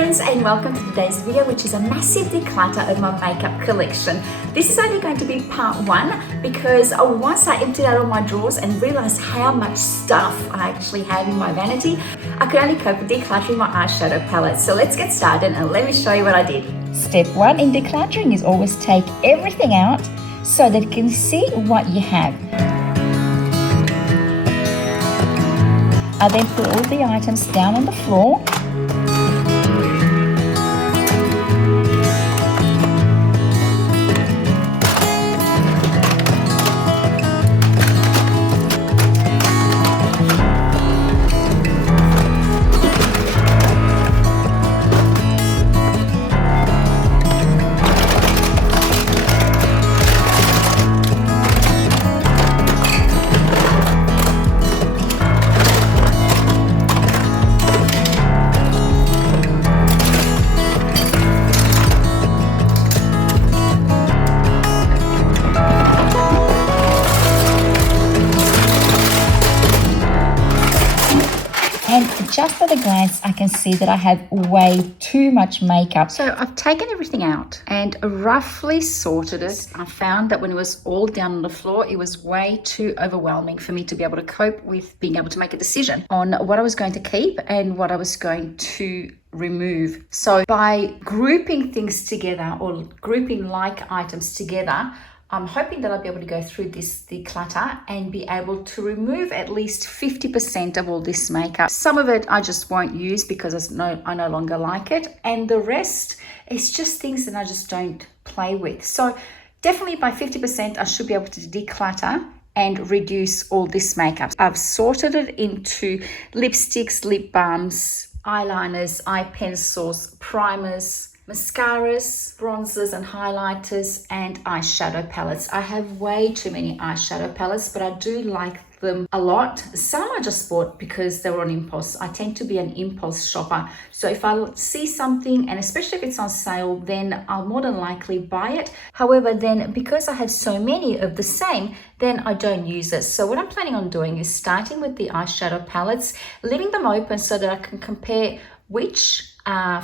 friends, and welcome to today's video, which is a massive declutter of my makeup collection. This is only going to be part one because once I emptied out all my drawers and realized how much stuff I actually have in my vanity, I could only cope with decluttering my eyeshadow palette. So let's get started and let me show you what I did. Step one in decluttering is always take everything out so that you can see what you have. I then put all the items down on the floor. And just at a glance, I can see that I have way too much makeup. So I've taken everything out and roughly sorted it. I found that when it was all down on the floor, it was way too overwhelming for me to be able to cope with being able to make a decision on what I was going to keep and what I was going to remove. So by grouping things together or grouping like items together, I'm hoping that I'll be able to go through this declutter and be able to remove at least 50% of all this makeup. Some of it I just won't use because I no longer like it. And the rest is just things that I just don't play with. So definitely by 50%, I should be able to declutter and reduce all this makeup. I've sorted it into lipsticks, lip balms, eyeliners, eye pencils, primers, mascaras, bronzers and highlighters, and eyeshadow palettes. I have way too many eyeshadow palettes, but I do like them a lot. Some I just bought because they were on impulse. I tend to be an impulse shopper. So if I see something, and especially if it's on sale, then I'll more than likely buy it. However, then because I have so many of the same, then I don't use it. So what I'm planning on doing is starting with the eyeshadow palettes, leaving them open so that I can compare which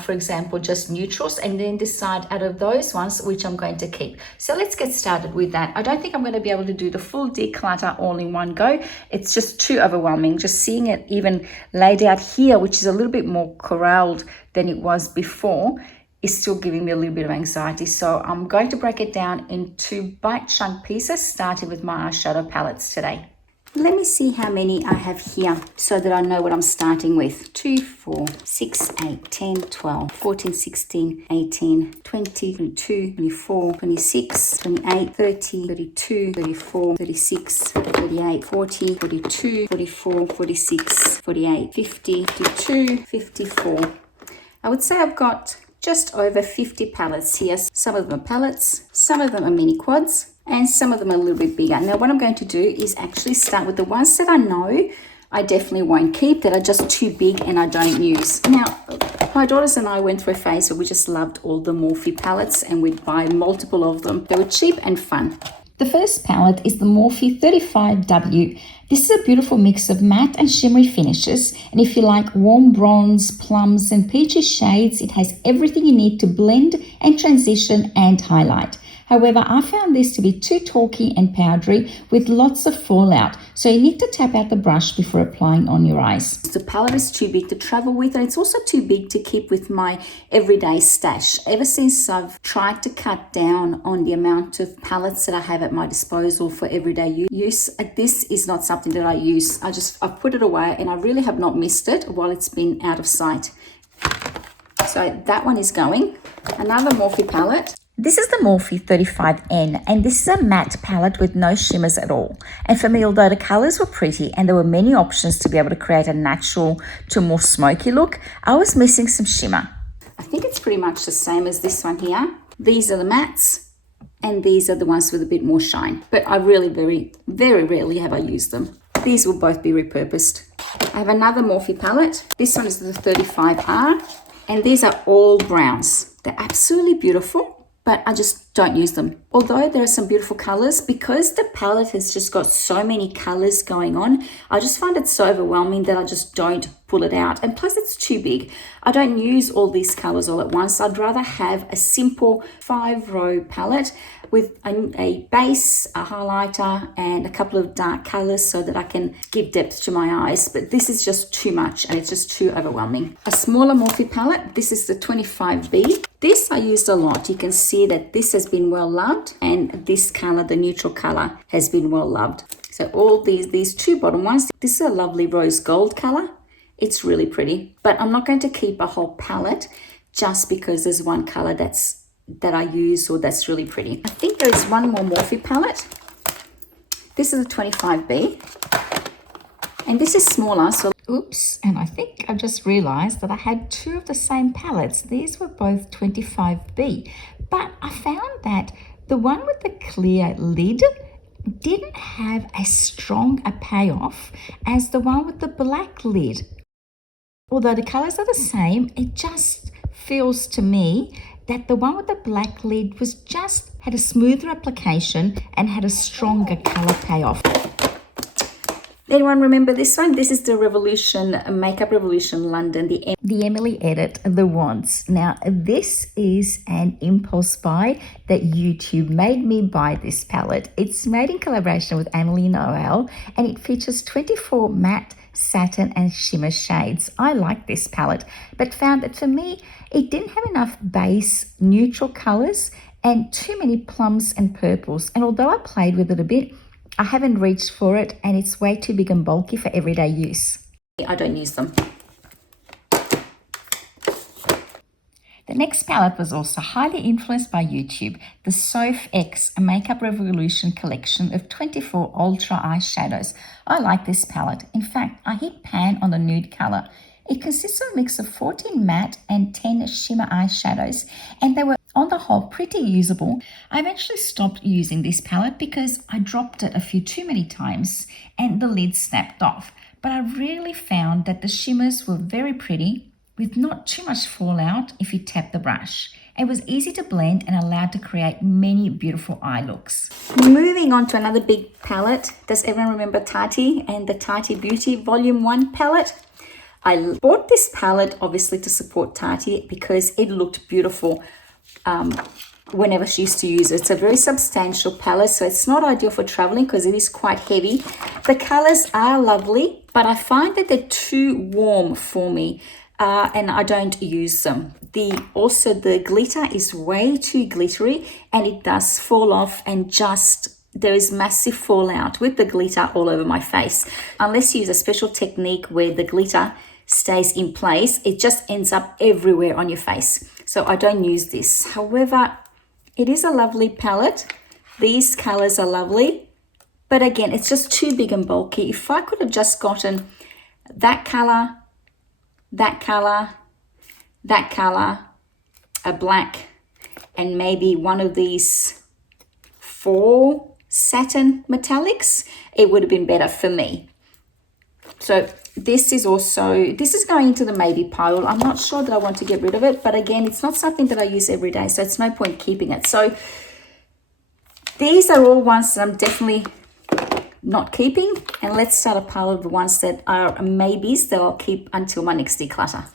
for example, just neutrals, and then decide out of those ones which I'm going to keep. So let's get started with that. I don't think I'm going to be able to do the full declutter all in one go. It's just too overwhelming. Just seeing it even laid out here, which is a little bit more corralled than it was before, is still giving me a little bit of anxiety. So I'm going to break it down into bite chunk pieces, starting with my eyeshadow palettes today. Let me see how many I have here so that I know what I'm starting with. 2, 4, 6, 8, 10, 12, 14, 16, 18, 20, 22, 24, 26, 28, 30, 32, 34, 36, 38, 40, 42, 44, 46, 48, 50, 52, 54. I would say I've got just over 50 palettes here. Some of them are palettes, some of them are mini quads, and some of them are a little bit bigger. Now what I'm going to do is actually start with the ones that I know I definitely won't keep, that are just too big and I don't use. Now, my daughters and I went through a phase where we just loved all the Morphe palettes and we'd buy multiple of them. They were cheap and fun. The first palette is the Morphe 35W. This is a beautiful mix of matte and shimmery finishes, and if you like warm bronze, plums and peachy shades, it has everything you need to blend and transition and highlight. However, I found this to be too talky and powdery with lots of fallout, so you need to tap out the brush before applying on your eyes. The palette is too big to travel with, and it's also too big to keep with my everyday stash. Ever since I've tried to cut down on the amount of palettes that I have at my disposal for everyday use, this is not something that I use. I've put it away and I really have not missed it while it's been out of sight. So that one is going. Another Morphe palette. This is the Morphe 35N, and this is a matte palette with no shimmers at all. And for me, although the colors were pretty and there were many options to be able to create a natural to more smoky look, I was missing some shimmer. I think it's pretty much the same as this one here. These are the mattes, and these are the ones with a bit more shine. But I really, very, very rarely have I used them. These will both be repurposed. I have another Morphe palette. This one is the 35R, and these are all browns. They're absolutely beautiful, but I just don't use them. although there are some beautiful colors, because the palette has just got so many colors going on, I just find it so overwhelming that I just don't pull it out. And plus it's too big. I don't use all these colors all at once. I'd rather have a simple 5-row palette with a base, a highlighter, and a couple of dark colors so that I can give depth to my eyes. But this is just too much and it's just too overwhelming. A smaller Morphe palette, this is the 25B. This I used a lot. You can see that this has been well loved, and this color, the neutral color, has been well loved. So all these two bottom ones, this is a lovely rose gold color. It's really pretty, but I'm not going to keep a whole palette just because there's one color that I use or that's really pretty. I think there is one more Morphe palette. This is a 25B, and this is smaller, so oops, and I think I just realized that I had two of the same palettes. These were both 25B, but I found that the one with the clear lid didn't have as strong a payoff as the one with the black lid. Although the colors are the same, it just feels to me that the one with the black lid had a smoother application and had a stronger color payoff. Anyone remember this one? This is the Revolution, Makeup Revolution London, the Emily Edit, the Wands. Now, this is an impulse buy that YouTube made me buy this palette. It's made in collaboration with Emily Noel, and it features 24 matte, satin, and shimmer shades. I like this palette, but found that for me, it didn't have enough base neutral colors and too many plums and purples. And although I played with it a bit, I haven't reached for it, and it's way too big and bulky for everyday use. I don't use them. The next palette was also highly influenced by YouTube, the Soph X Makeup Revolution collection of 24 ultra eyeshadows. I like this palette. In fact, I hit pan on the nude color. It consists of a mix of 14 matte and 10 shimmer eyeshadows, and they were on the whole pretty usable. I eventually stopped using this palette because I dropped it a few too many times and the lid snapped off. But I really found that the shimmers were very pretty with not too much fallout if you tap the brush. It was easy to blend and allowed to create many beautiful eye looks. Moving on to another big palette. Does everyone remember Tati and the Tati Beauty Volume 1 palette? I bought this palette obviously to support Tati because it looked beautiful whenever she used to use it. It's a very substantial palette, so it's not ideal for traveling because it is quite heavy. The colors are lovely, but I find that they're too warm for me. And I don't use them. Also the glitter is way too glittery and it does fall off, and there is massive fallout with the glitter all over my face. Unless you use a special technique where the glitter stays in place, it just ends up everywhere on your face. So I don't use this. However, it is a lovely palette. These colors are lovely, but again, it's just too big and bulky. If I could have just gotten that color, that color, that color, a black, and maybe one of these 4 satin metallics, it would have been better for me. So this is going into the maybe pile. I'm not sure that I want to get rid of it, but again, it's not something that I use every day, so it's no point keeping it. So these are all ones that I'm definitely not keeping, and let's start a pile of the ones that are maybes that I'll keep until my next declutter.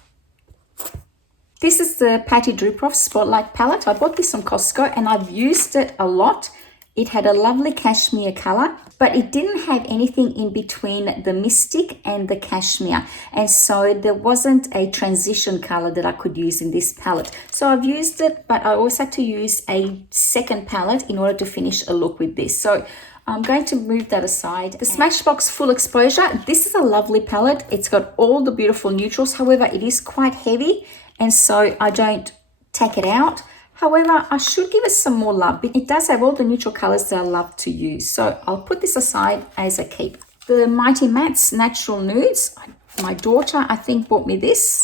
This is the Patty Drupoff Spotlight palette. I bought this from Costco and I've used it a lot. It had a lovely cashmere color, but it didn't have anything in between the Mystic and the cashmere, and so there wasn't a transition color that I could use in this palette. So I've used it, but I also had to use a second palette in order to finish a look with this. So I'm going to move that aside. The Smashbox Full Exposure. This is a lovely palette. It's got all the beautiful neutrals. However, it is quite heavy, and so I don't take it out. However, I should give it some more love. It does have all the neutral colors that I love to use. So I'll put this aside as a keep. The Mighty Mattes Natural Nudes. My daughter, I think, bought me this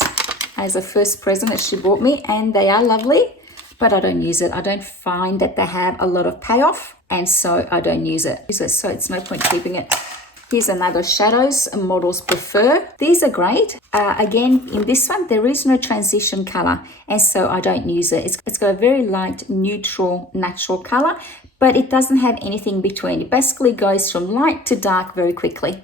as a first present that she bought me, and they are lovely, but I don't use it. I don't find that they have a lot of payoff, and so I don't use it. So it's no point keeping it. Here's another shadows models prefer. These are great. Again, in this one, there is no transition color, and so I don't use it. It's got a very light, neutral, natural color, but it doesn't have anything in between. It basically goes from light to dark very quickly.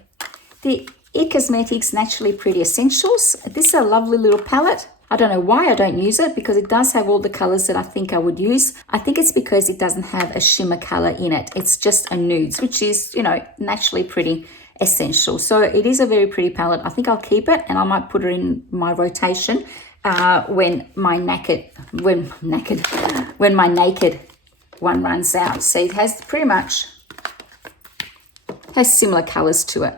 The It Cosmetics Naturally Pretty Essentials. This is a lovely little palette. I don't know why I don't use it, because it does have all the colors that I think I would use. I think it's because it doesn't have a shimmer color in it. It's just a nudes, which is, you know, naturally pretty essential. So it is a very pretty palette. I think I'll keep it, and I might put it in my rotation when my naked one runs out. So it has pretty much similar colors to it.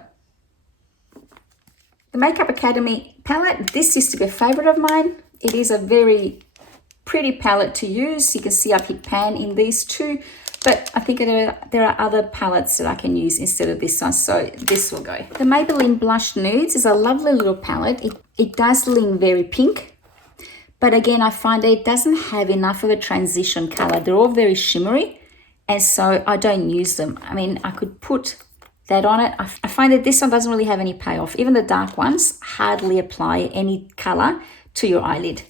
The Makeup Academy palette, this used to be a favorite of mine. It is a very pretty palette to use. You can see I picked Pan in these two, but I think there are other palettes that I can use instead of this one, so this will go. The Maybelline Blush Nudes is a lovely little palette. It does lean very pink, but again, I find that it doesn't have enough of a transition color. They're all very shimmery, and so I don't use them. I mean, I could put that on it. I find that this one doesn't really have any payoff. Even the dark ones hardly apply any color to your eyelid.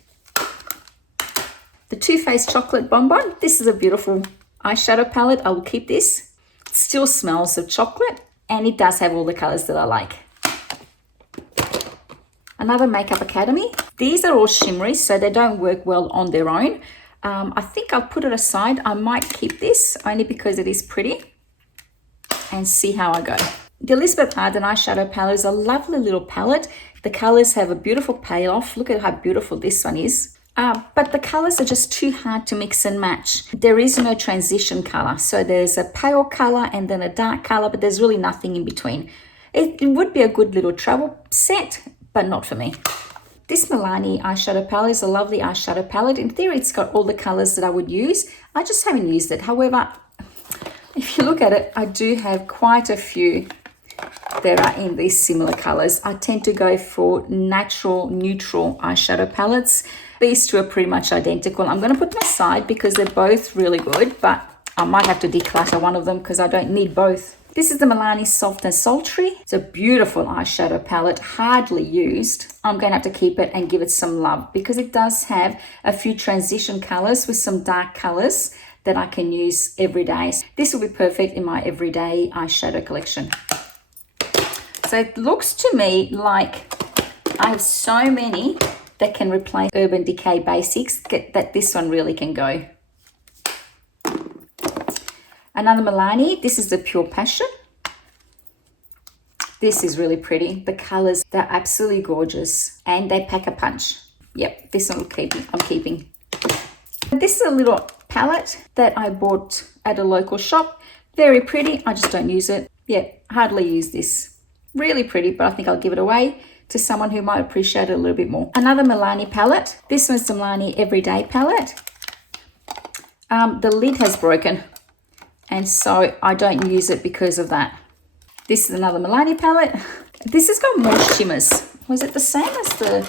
The Too Faced Chocolate Bonbon. This is a beautiful eyeshadow palette. I will keep this. It still smells of chocolate, and it does have all the colors that I like. Another Makeup Academy. These are all shimmery, so they don't work well on their own. I think I'll put it aside. I might keep this only because it is pretty, and see how I go. The Elizabeth Arden eyeshadow palette is a lovely little palette. The colors have a beautiful payoff. Look at how beautiful this one is. But the colors are just too hard to mix and match. There is no transition color. So there's a pale color and then a dark color, but there's really nothing in between. It would be a good little travel set, but not for me. This Milani eyeshadow palette is a lovely eyeshadow palette. In theory, it's got all the colors that I would use. I just haven't used it. However, if you look at it, I do have quite a few that are in these similar colors. I tend to go for natural, neutral eyeshadow palettes. These two are pretty much identical. I'm going to put them aside because they're both really good, but I might have to declutter one of them because I don't need both. This is the Milani Soft and Sultry. It's a beautiful eyeshadow palette, hardly used. I'm going to have to keep it and give it some love because it does have a few transition colors with some dark colors that I can use every day. This will be perfect in my everyday eyeshadow collection. So it looks to me like I have so many that can replace Urban Decay Basics that this one really can go. Another Milani, this is the Pure Passion. This is really pretty. The colors, they're absolutely gorgeous and they pack a punch. Yep, this one I'm keeping. This is a little palette that I bought at a local shop. Very pretty. I just don't use it. Yeah, hardly use this. Really pretty, but I think I'll give it away to someone who might appreciate it a little bit more. Another Milani palette. This one's the Milani Everyday palette. The lid has broken, and so I don't use it because of that. This is another Milani palette. This has got more shimmers. Was it the same as the...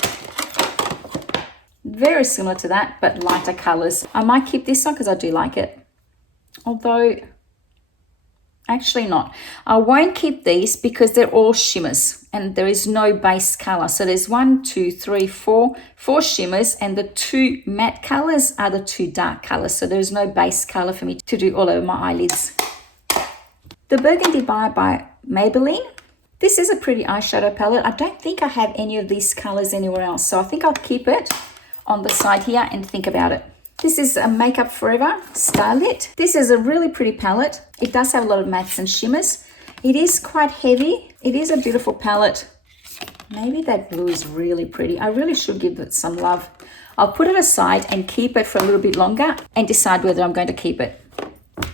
Very similar to that, but lighter colors. I might keep this one because I do like it. Although, actually not. I won't keep these because they're all shimmers and there is no base color. So there's 1, 2, 3, 4 shimmers, and the 2 matte colors are the 2 dark colors. So there's no base color for me to do all over my eyelids. The Burgundy by Maybelline. This is a pretty eyeshadow palette. I don't think I have any of these colors anywhere else. So I think I'll keep it on the side here and think about it. This is a Makeup Forever Starlit. This is a really pretty palette. It does have a lot of mattes and shimmers. It is quite heavy. It is a beautiful palette. Maybe that blue is really pretty. I really should give it some love. I'll put it aside and keep it for a little bit longer and decide whether I'm going to keep it.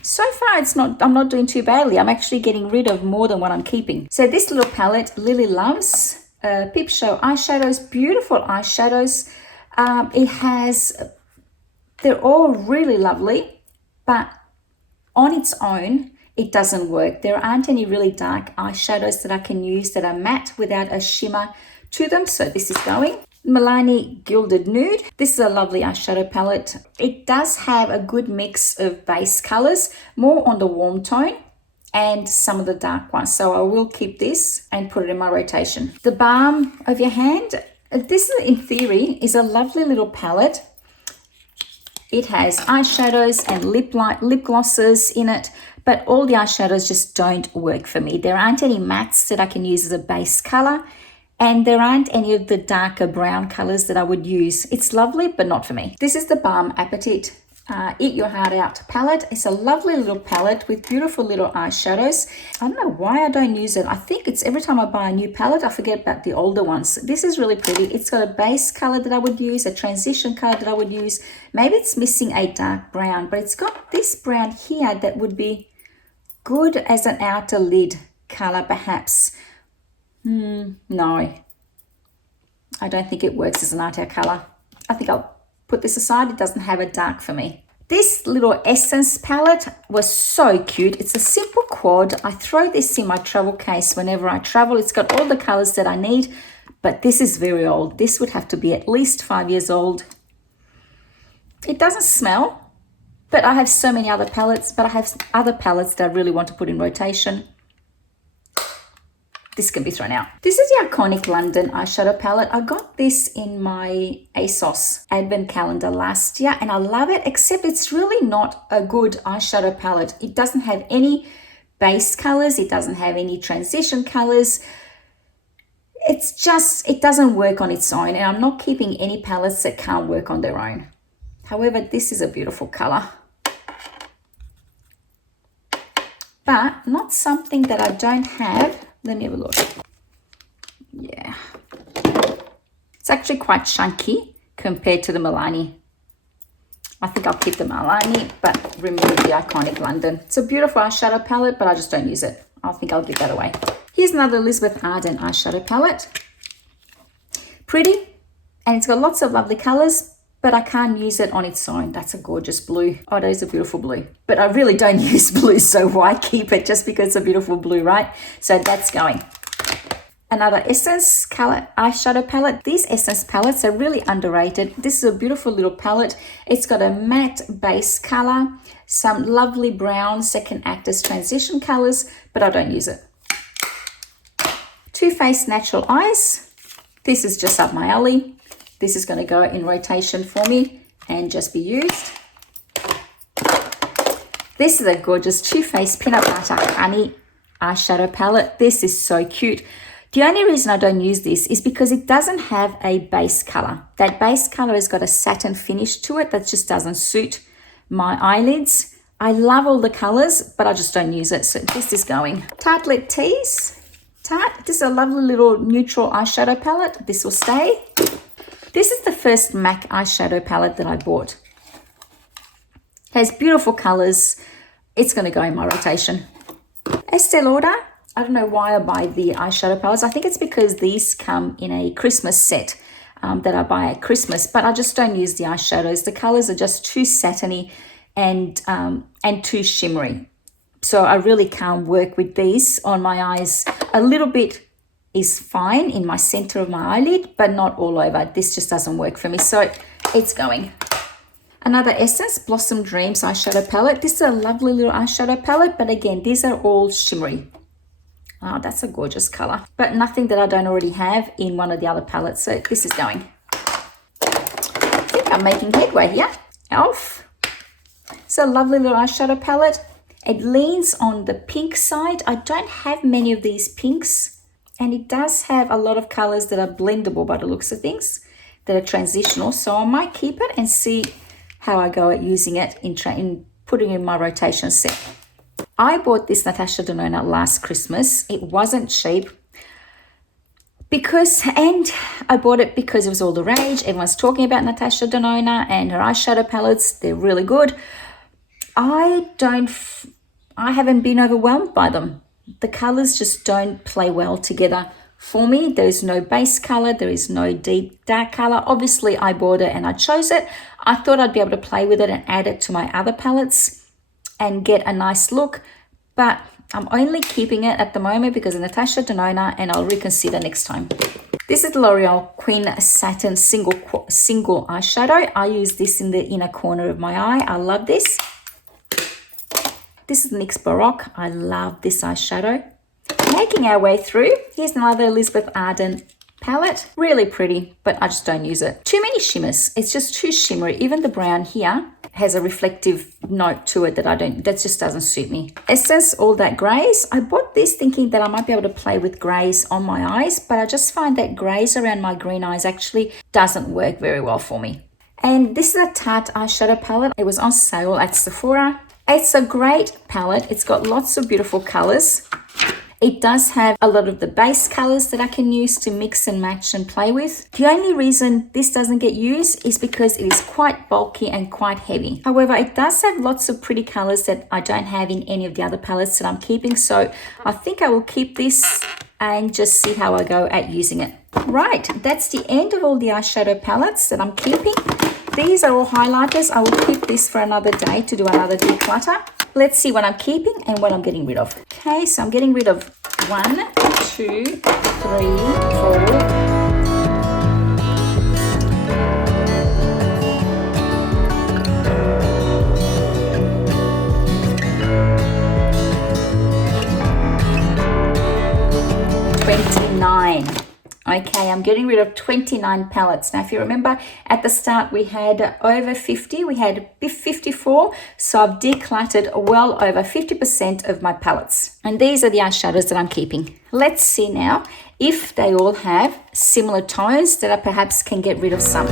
So far, I'm not doing too badly. I'm actually getting rid of more than what I'm keeping. So this little palette, Lily Loves, Peep Show eyeshadows, beautiful eyeshadows. They're all really lovely, but on its own, it doesn't work. There aren't any really dark eyeshadows that I can use that are matte without a shimmer to them. So this is going. Milani Gilded Nude. This is a lovely eyeshadow palette. It does have a good mix of base colors, more on the warm tone and some of the dark ones. So I will keep this and put it in my rotation. The Balm of Your Hand. This, in theory, is a lovely little palette. It has eyeshadows and lip glosses in it, but all the eyeshadows just don't work for me. There aren't any mattes that I can use as a base color, and there aren't any of the darker brown colors that I would use. It's lovely, but not for me. This is the Balm Appetit Eat Your Heart Out palette. It's a lovely little palette with beautiful little eyeshadows. I don't know why I don't use it. I think it's every time I buy a new palette, I forget about the older ones. This is really pretty. It's got a base color that I would use, a transition color that I would use. Maybe it's missing a dark brown, but it's got this brown here that would be good as an outer lid color, perhaps. No, I don't think it works as an outer color. I think I'll put this aside. It doesn't have a dark for me. This little Essence palette was so cute. It's a simple quad. I throw this in my travel case whenever I travel. It's got all the colors that I need, but this is very old. This would have to be at least 5 years old. It doesn't smell, but I have so many other palettes, but I have other palettes that I really want to put in rotation. This can be thrown out. This is the iconic London eyeshadow palette. I got this in my ASOS advent calendar last year, and I love it, except it's really not a good eyeshadow palette. It doesn't have any base colors. It doesn't have any transition colors. It doesn't work on its own, and I'm not keeping any palettes that can't work on their own. However, this is a beautiful color, but not something that I don't have. Let me have a look. Yeah. It's actually quite chunky compared to the Milani. I think I'll keep the Milani, but remove the iconic London. It's a beautiful eyeshadow palette, but I just don't use it. I think I'll give that away. Here's another Elizabeth Arden eyeshadow palette. Pretty, and it's got lots of lovely colors, but I can't use it on its own. That's a gorgeous blue. Oh, that is a beautiful blue. But I really don't use blue, so why keep it just because it's a beautiful blue, right? So that's going. Another Essence color eyeshadow palette. These Essence palettes are really underrated. This is a beautiful little palette. It's got a matte base color, some lovely browns that can act as transition colors, but I don't use it. Too Faced Natural Eyes. This is just up my alley. This is going to go in rotation for me and just be used. This is a gorgeous Too Faced Peanut Butter Honey eyeshadow palette. This is so cute. The only reason I don't use this is because it doesn't have a base color. That base color has got a satin finish to it that just doesn't suit my eyelids. I love all the colors, but I just don't use it. So this is going. Tartelette Tease. This is a lovely little neutral eyeshadow palette. This will stay. This is the first MAC eyeshadow palette that I bought. It has beautiful colors. It's going to go in my rotation. Estee Lauder. I don't know why I buy the eyeshadow palettes. I think it's because these come in a Christmas set that I buy at Christmas, but I just don't use the eyeshadows. The colors are just too satiny and too shimmery. So I really can't work with these on my eyes. A little bit is fine in my center of my eyelid, but not all over. This just doesn't work for me, so it's going. Another Essence Blossom Dreams eyeshadow palette. This is a lovely little eyeshadow palette, but again, these are all shimmery. Oh, that's a gorgeous color, but nothing that I don't already have in one of the other palettes, so this is going. I think I'm making headway here. Elf. It's a lovely little eyeshadow palette. It leans on the pink side. I don't have many of these pinks. And it does have a lot of colors that are blendable by the looks of things, that are transitional. So I might keep it and see how I go at using it in putting in my rotation set. I bought this Natasha Denona last Christmas. It wasn't cheap and I bought it because it was all the rage. Everyone's talking about Natasha Denona and her eyeshadow palettes. They're really good. I haven't been overwhelmed by them. The colors just don't play well together for me. There's no base color. There is no deep dark color. Obviously, I bought it and I chose it. I thought I'd be able to play with it and add it to my other palettes and get a nice look. But I'm only keeping it at the moment because of Natasha Denona, and I'll reconsider next time. This is the L'Oreal Queen Satin single eyeshadow. I use this in the inner corner of my eye. I love this. This is NYX Baroque. I love this eyeshadow. Making our way through. Here's another Elizabeth Arden palette. Really pretty, but I just don't use it. Too many shimmers. It's just too shimmery. Even the brown here has a reflective note to it that just doesn't suit me. Essence All That Grays. I bought this thinking that I might be able to play with grays on my eyes, but I just find that grays around my green eyes actually doesn't work very well for me. And this is a Tarte eyeshadow palette. It was on sale at Sephora. It's a great palette. It's got lots of beautiful colors. It does have a lot of the base colors that I can use to mix and match and play with. The only reason this doesn't get used is because it is quite bulky and quite heavy. However, it does have lots of pretty colors that I don't have in any of the other palettes that I'm keeping. So I think I will keep this and just see how I go at using it. Right, that's the end of all the eyeshadow palettes that I'm keeping. These are all highlighters. I will keep this for another day to do another declutter. Let's see what I'm keeping and what I'm getting rid of. Okay, so I'm getting rid of 1, 2, 3, 4. 29. Okay, I'm getting rid of 29 palettes. Now, if you remember, at the start we had over 50, we had 54, so I've decluttered well over 50% of my palettes. And these are the eyeshadows that I'm keeping. Let's see now if they all have similar tones that I perhaps can get rid of some.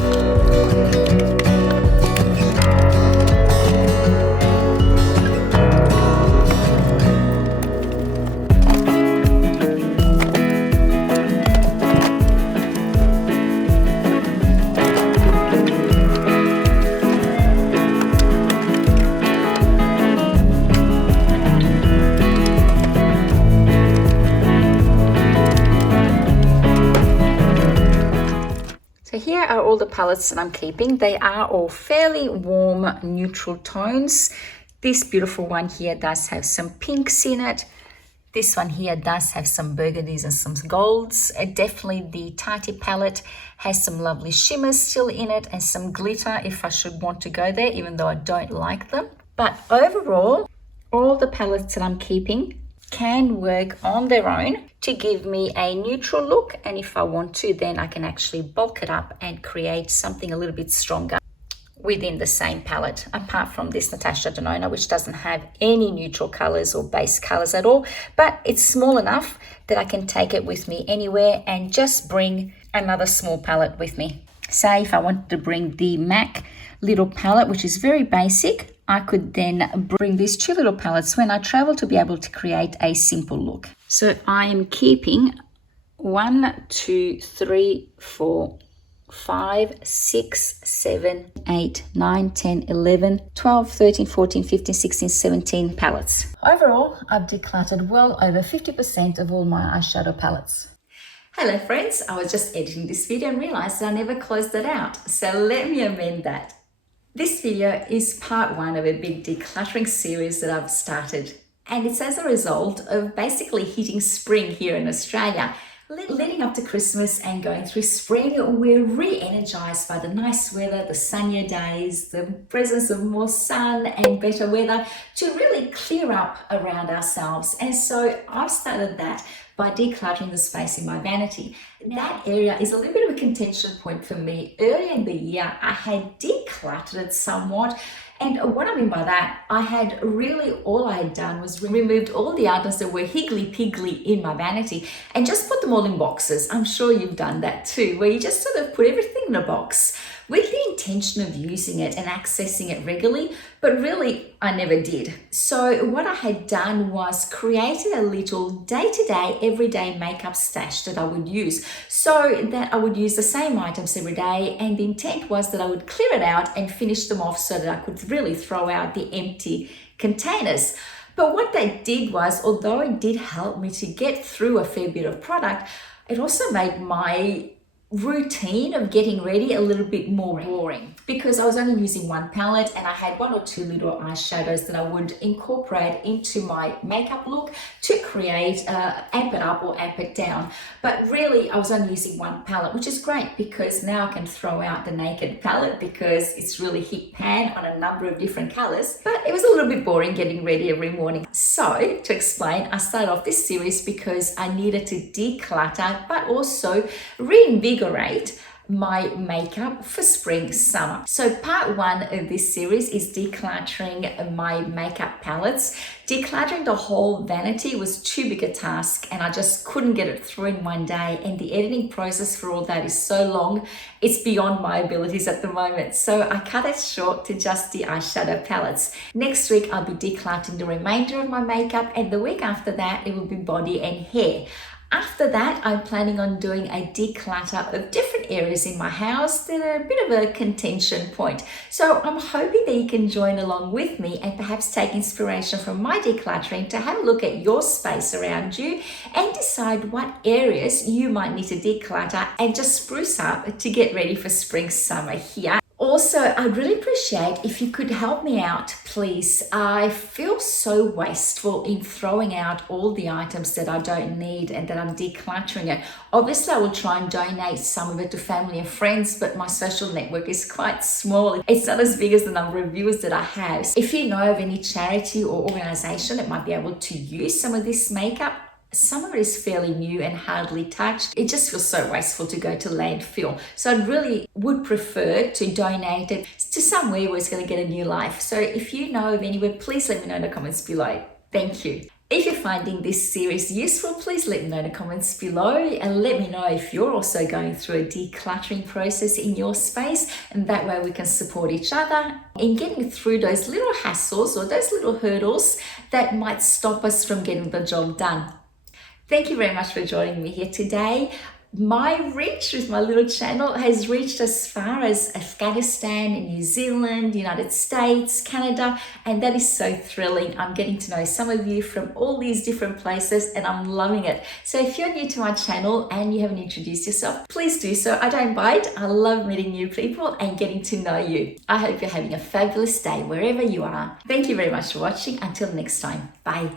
So here are all the palettes that I'm keeping. They are all fairly warm, neutral tones. This beautiful one here does have some pinks in it. This one here does have some burgundies and some golds. Definitely the Tarte palette has some lovely shimmers still in it and some glitter if I should want to go there, even though I don't like them. But overall, all the palettes that I'm keeping can work on their own to give me a neutral look, and if I want to, then I can actually bulk it up and create something a little bit stronger within the same palette, apart from this Natasha Denona, which doesn't have any neutral colors or base colors at all, but it's small enough that I can take it with me anywhere and just bring another small palette with me. Say if I wanted to bring the MAC little palette, which is very basic, I could then bring these two little palettes when I travel to be able to create a simple look. So I am keeping 1, 2, 3, 4, 5, 6, 7, 8, 9, 10, 11, 12, 13, 14, 15, 16, 17 palettes. Overall, I've decluttered well over 50% of all my eyeshadow palettes. Hello friends, I was just editing this video and realized that I never closed it out. So let me amend that. This video is part 1 of a big decluttering series that I've started. And it's as a result of basically hitting spring here in Australia. Leading up to Christmas and going through spring, we're re-energized by the nice weather, the sunnier days, the presence of more sun and better weather to really clear up around ourselves. And so I've started that by decluttering the space in my vanity. That area is a little bit of a contention point for me. Earlier in the year, I had decluttered it somewhat. And what I mean by that, I had really, all I had done was removed all the items that were higgly-piggly in my vanity and just put them all in boxes. I'm sure you've done that too, where you just sort of put everything in a box with the intention of using it and accessing it regularly, but really I never did. So what I had done was created a little day-to-day, everyday makeup stash that I would use, so that I would use the same items every day, and the intent was that I would clear it out and finish them off so that I could really throw out the empty containers. But what that did was, although it did help me to get through a fair bit of product, it also made my routine of getting ready a little bit more boring, because I was only using one palette and I had 1 or 2 little eyeshadows that I would incorporate into my makeup look to create amp it up or amp it down. But really I was only using one palette, which is great because now I can throw out the naked palette because it's really hit pan on a number of different colors. But it was a little bit boring getting ready every morning. So to explain, I started off this series because I needed to declutter but also reinvigorate my makeup for spring, summer. So part one of this series is decluttering my makeup palettes. Decluttering the whole vanity was too big a task and I just couldn't get it through in one day, and the editing process for all that is so long, it's beyond my abilities at the moment. So I cut it short to just the eyeshadow palettes. Next week I'll be decluttering the remainder of my makeup, and the week after that it will be body and hair. After that, I'm planning on doing a declutter of different areas in my house that are a bit of a contention point. So I'm hoping that you can join along with me and perhaps take inspiration from my decluttering to have a look at your space around you and decide what areas you might need to declutter and just spruce up to get ready for spring, summer here. Also, I'd really appreciate if you could help me out, please. I feel so wasteful in throwing out all the items that I don't need and that I'm decluttering it. Obviously, I will try and donate some of it to family and friends, but my social network is quite small. It's not as big as the number of viewers that I have. If you know of any charity or organization that might be able to use some of this makeup, some of it is fairly new and hardly touched. It just feels so wasteful to go to landfill. So I really would prefer to donate it to somewhere where it's going to get a new life. So if you know of anywhere, please let me know in the comments below. Thank you. If you're finding this series useful, please let me know in the comments below and let me know if you're also going through a decluttering process in your space, and that way we can support each other in getting through those little hassles or those little hurdles that might stop us from getting the job done. Thank you very much for joining me here today. My reach with my little channel has reached as far as Afghanistan, New Zealand, United States, Canada, and that is so thrilling. I'm getting to know some of you from all these different places and I'm loving it. So if you're new to my channel and you haven't introduced yourself, please do so. I don't bite. I love meeting new people and getting to know you. I hope you're having a fabulous day wherever you are. Thank you very much for watching. Until next time. Bye.